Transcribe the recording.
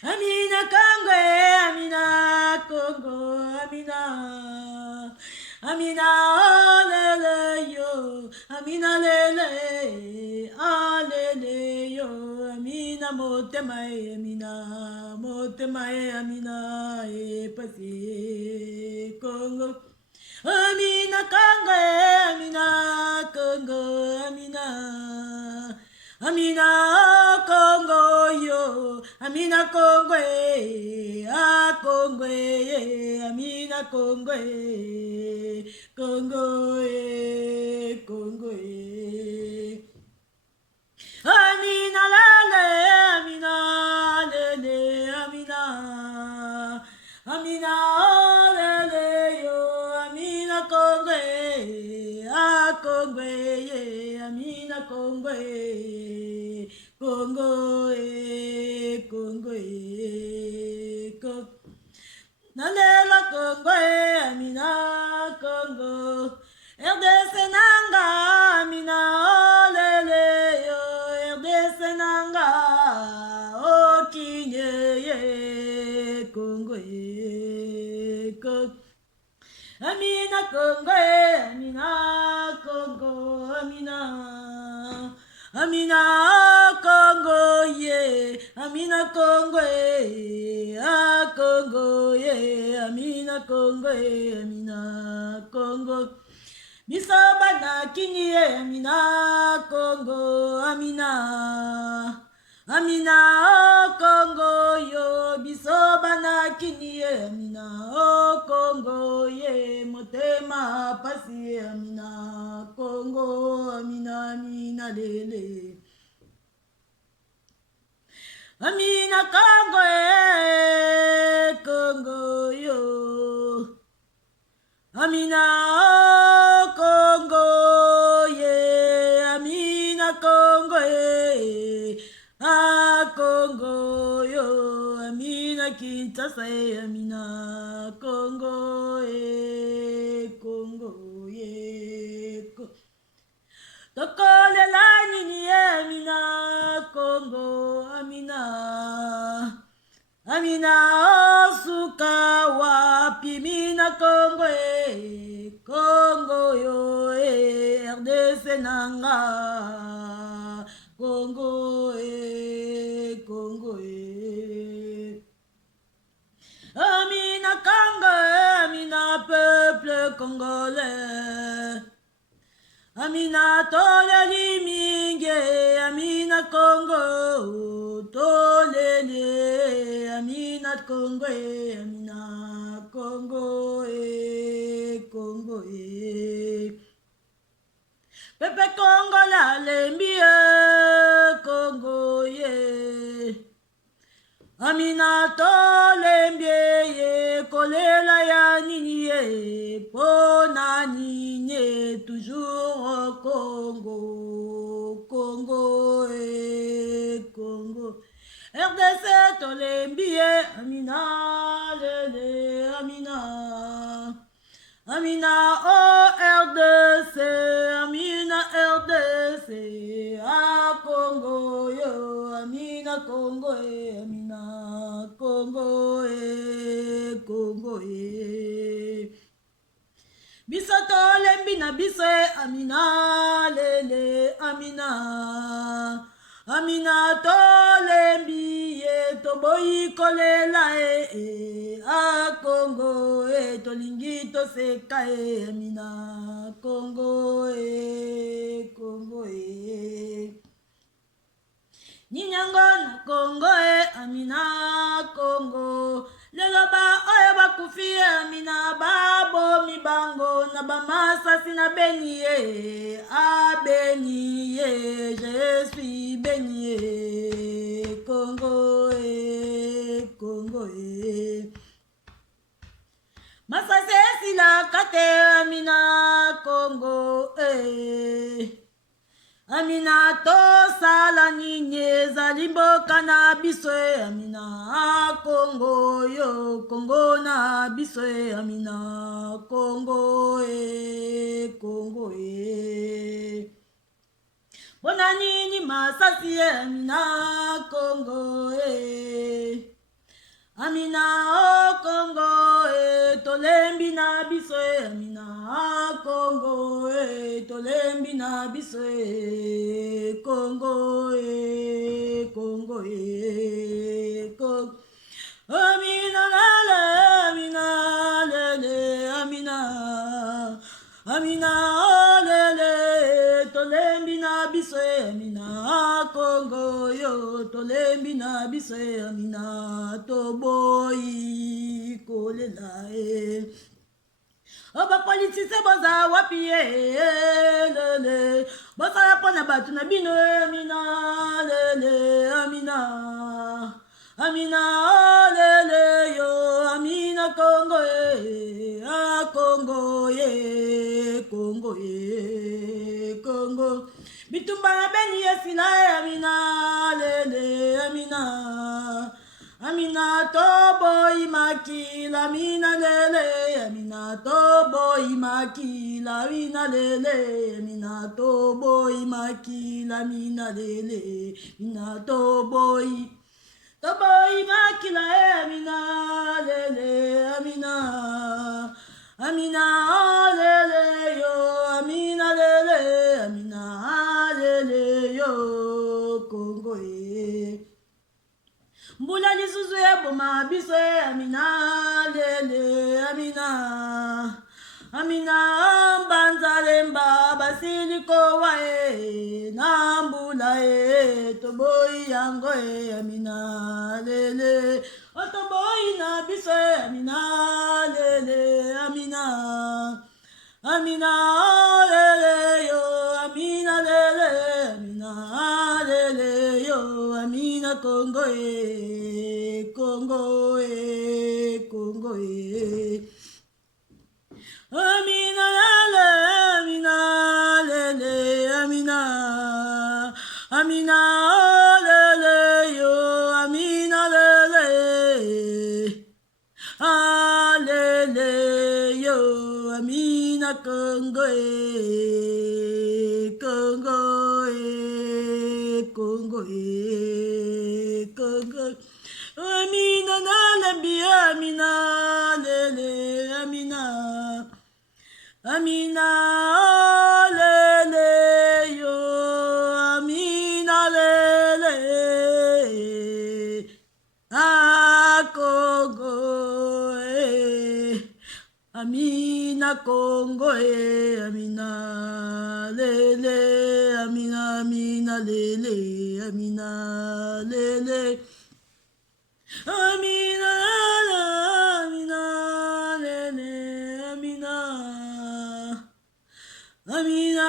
Amina Congo, Amina Congo, Amina. Amina lele yo, Amina lele, alele yo, Amina motemae, Amina motemae, Amina e pasi Congo. Amina Congo, Amina Congo, Amina. Amina Congo yo, Amina Congo, a Congo, Amina Congo, Congo, Congo. Amina lale, Amina lele, Amina, Amina lele yo, Amina Congo, a Congo, Amina Congo, Congo, Congo, Congo. Nalela Congo, Amina Congo, RDC Nanga, Amina Olele yo, RDC Nanga, O Kinye, Congo, Congo. Amina Congo, Amina Congo, Amina. Amina Congo, yeah, Amina Congo, yeah, Congo, yeah, Amina Congo, Amina Congo. Bisoba na kinyi, Amina Congo, Amina. Amina oh Congo yo bisoba na kinyi Amina oh Congo ye motema pasi Amina Congo Amina Amina lele Amina Congo Congo yo Amina oh Congo ye Amina Congo ye Ah, Congo, yo, Amina Kinshasa, Amina, Congo, Congo, Tokole la nini, Amina, Congo, Amina, Amina, Osuka, wapi, Mina, Congo, Congo, yo, RDC Nanga, Congo, Congo, Amina Congo, Amina peuple congolais. Amina tole liminge, Amina Congo, tole le, Amina Congo, Amina Congo, Congo, Pepe Congo la lembie, Congo, Amina tolembie ye kolela ya nini ye pona nini toujours au Congo Congo Congo RDC tolembie Amina lele Amina Amina oh RDC Amina RDC ah Congo yo Amina Congo Amina Congo Congo biso tolembi na biso Amina lele Amina Amina tolembi ye toboyi kolela a Congo tolingi toseka Amina Congo Congo Ninyango na Congo Amina Congo lelo ba oyo bakufi Amina babo mibango na bamasasi na beni a beni je suis béni Congo Congo masasi esila kate Amina Congo Amina to sala nini ezali mboka na biso Amina Congo yo Congo na biso Amina Congo Congo bona nini masasi Amina Congo Amina o Congo tolembi na biso Amina Congo tolembi na biso Congo Congo Congo Amina lele Amina lele Amina Amina oh lele tolembi na biso Amina Congo yo tolembi na biso Amina toboyi kolela Oba politise boza wapi lele boza ya pona batu na bino Amina lele Amina Amina oh lele yo Amina Congo Congo Congo Congo bitumba na beni esila Amina lele Amina Amina tobo imakila Amina lele Amina tobo imakila Amina lele Amina tobo imakila Amina lele Amina tobo imakila Amina lele Amina Amina oh lele yo Amina lele Amina lele yo Congo Mbula lisuzu eboma biso Amina lele Amina Amina mbanza lemba basiliko wa na mbula toboyi yango Amina lele otoboyi na biso Amina lele Amina Amina lele yo Amina lele Amina lele yo Amina Congo Congo Congo Amina lele Amina lele Amina Amina lele yo Amina lele lele yo Amina Congo Congo Congo Congo Amina nalembi Amina lele Amina Amina lele yo Amina lele Congo Amina Congo Amina lele Amina Amina lele Amina lele Amina Amina lele Amina Amina